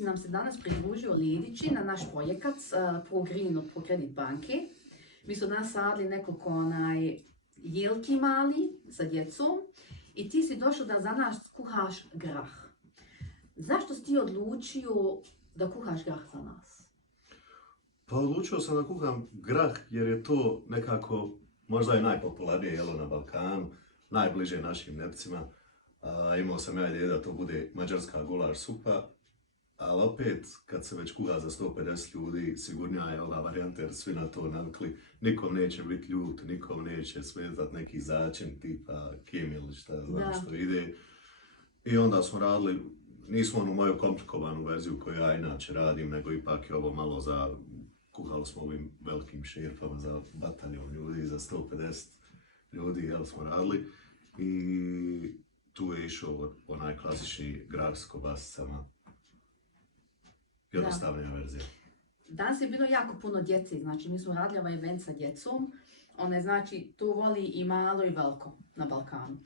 si nam se danas pridružio Lidići na naš projekat ProGreen od ProCredit banke. Mi smo danas sadili nekoliko jelki mali sa djecom i ti si došao da za nas kuhaš grah. Zašto si ti odlučio da kuhaš grah za nas? Pa odlučio sam da kuham grah jer je to nekako možda i najpopularnije jelo na Balkanu, najbliže našim nepcima. Imao sam ja ideju da to bude mađarska gulaš supa, ali opet kad se već kuha za 150 ljudi, sigurnija je ova varijanta jer svi na to navikli. Nikom neće biti ljut, nikom neće smetati neki začin tipa kim ili šta znam što ide. I onda smo radili, nismo onu moju komplikovanu verziju koju ja inače radim, nego ipak je ovo malo za, kuhali smo ovim velikim šerpama za bataljon ljudi, za 150 ljudi, jel smo radili. I tu je išao onaj klasični grah s kobasicama. Jednostavnija verzija. Danas je bilo jako puno djece, znači mi smo radili ovaj event sa djecom. One znači to voli i malo i veliko na Balkanu.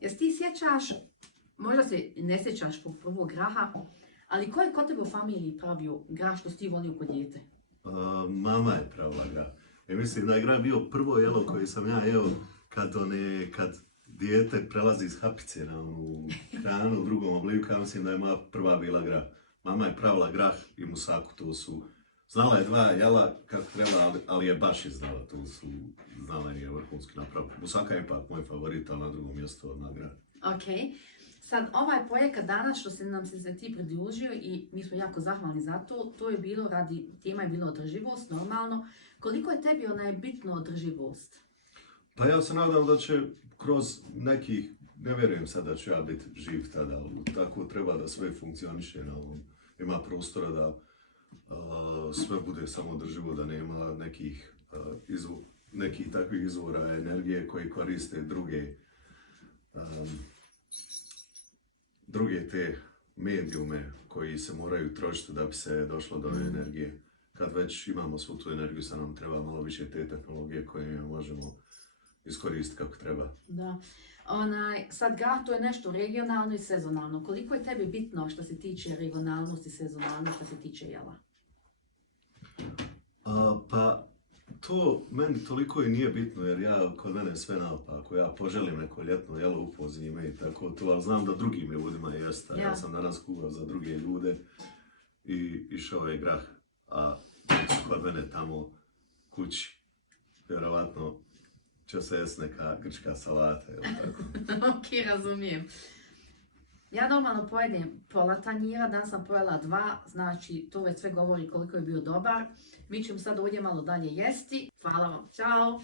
Jesi ti sjećaš, možda se ne sjećaš po prvog graha, ali ko je kod tebe u familiji pravio grah što si ti volio kod dijete? Mama je pravila grah. Mislim da je grah bio prvo jelo koje sam ja jeo kad dijete prelazi iz hapice na hranu u drugom obliku, ja mislim da je moja prva bila grah. Mama je pravila grah i musaku, to su, znala je dva jela kako treba, ali je baš je znala, to su, znala je vrhunski napraviti. Musaka je ipak moj favorit, ali na drugom mjestu odmah grah. Ok, sad ovaj projekat danas što se nam se ti pridružio i mi smo jako zahvalni za to, to je bilo tema je bilo održivost, normalno. Koliko je tebi bitno održivost? Pa ja se nadam da će kroz nekih, ne vjerujem sad da ću ja biti živ tada, ali tako treba da sve funkcioniše na ovom. Ima prostora da sve bude samodrživo, da nema nekih takvih izvora energije koji koriste druge te medijume koji se moraju trošiti da bi se došlo do energije. Kad već imamo svu tu energiju, sad nam treba malo više te tehnologije koje možemo iskoristiti kako treba. Da. Sad grah to je nešto regionalno i sezonalno. Koliko je tebi bitno što se tiče regionalnosti i sezonalnosti što se tiče jela? Pa to meni toliko i nije bitno jer kod mene sve naopako. Ja poželim neko ljetno jelo u pozime i tako to, ali znam da drugim ljudima jeste. Ja sam danas kuhao za druge ljude i išao je grah, a kod mene tamo kući vjerovatno će se jest neka grčka salata ili tako. Ok, razumijem. Ja normalno pojedem pola tanjira, danas sam pojela 2, znači to već sve govori koliko je bio dobar. Mi ćemo sad ovdje malo dalje jesti. Hvala vam, čao!